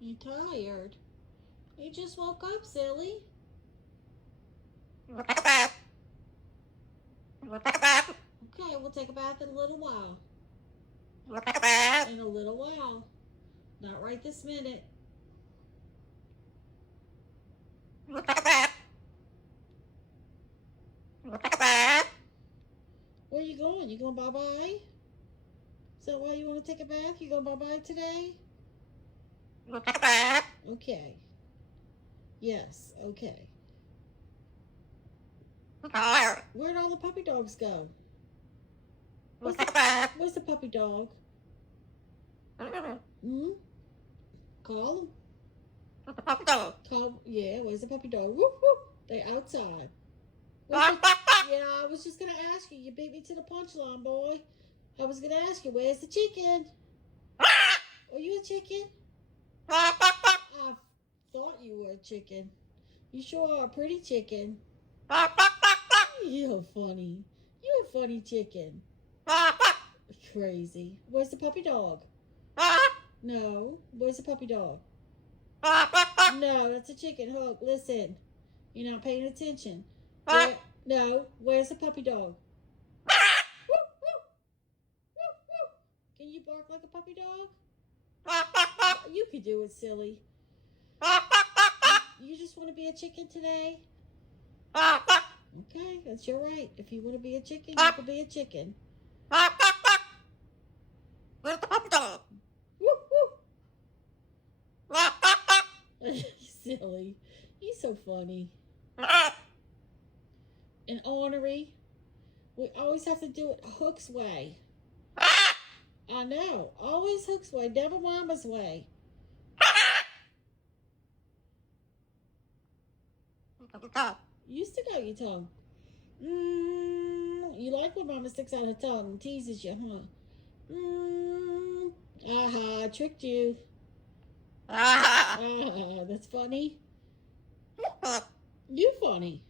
You tired? You just woke up, silly. Okay, we'll take a bath in a little while. In a little while. Not right this minute. Where you going? You going bye-bye? Is that why you want to take a bath? You going bye-bye today? Okay. Yes, okay. Where'd all the puppy dogs go? Where's the puppy dog? Hmm? Call him. Yeah, where's the puppy dog? Whoop, whoop. They outside. Yeah, I was just going to ask you. You beat me to the punchline, boy. I was going to ask you, where's the chicken? Are you a chicken? I thought you were a chicken. You sure are a pretty chicken. You're funny. You're a funny chicken. Crazy. Where's the puppy dog? No. Where's the puppy dog? No, that's a chicken. Hook, listen. You're not paying attention. No. Where's the puppy dog? Can you bark like a puppy dog? You could do it, silly. You just want to be a chicken today? Okay, that's your right. If you want to be a chicken, you can be a chicken. Where's the puppy dog? Silly. He's so funny. And ornery. We always have to do it Hook's way. I know. Always Hook's way, never Mama's way. You stick out your tongue. You like when Mama sticks out her tongue and teases you, huh? Aha, I tricked you. That's funny. You funny.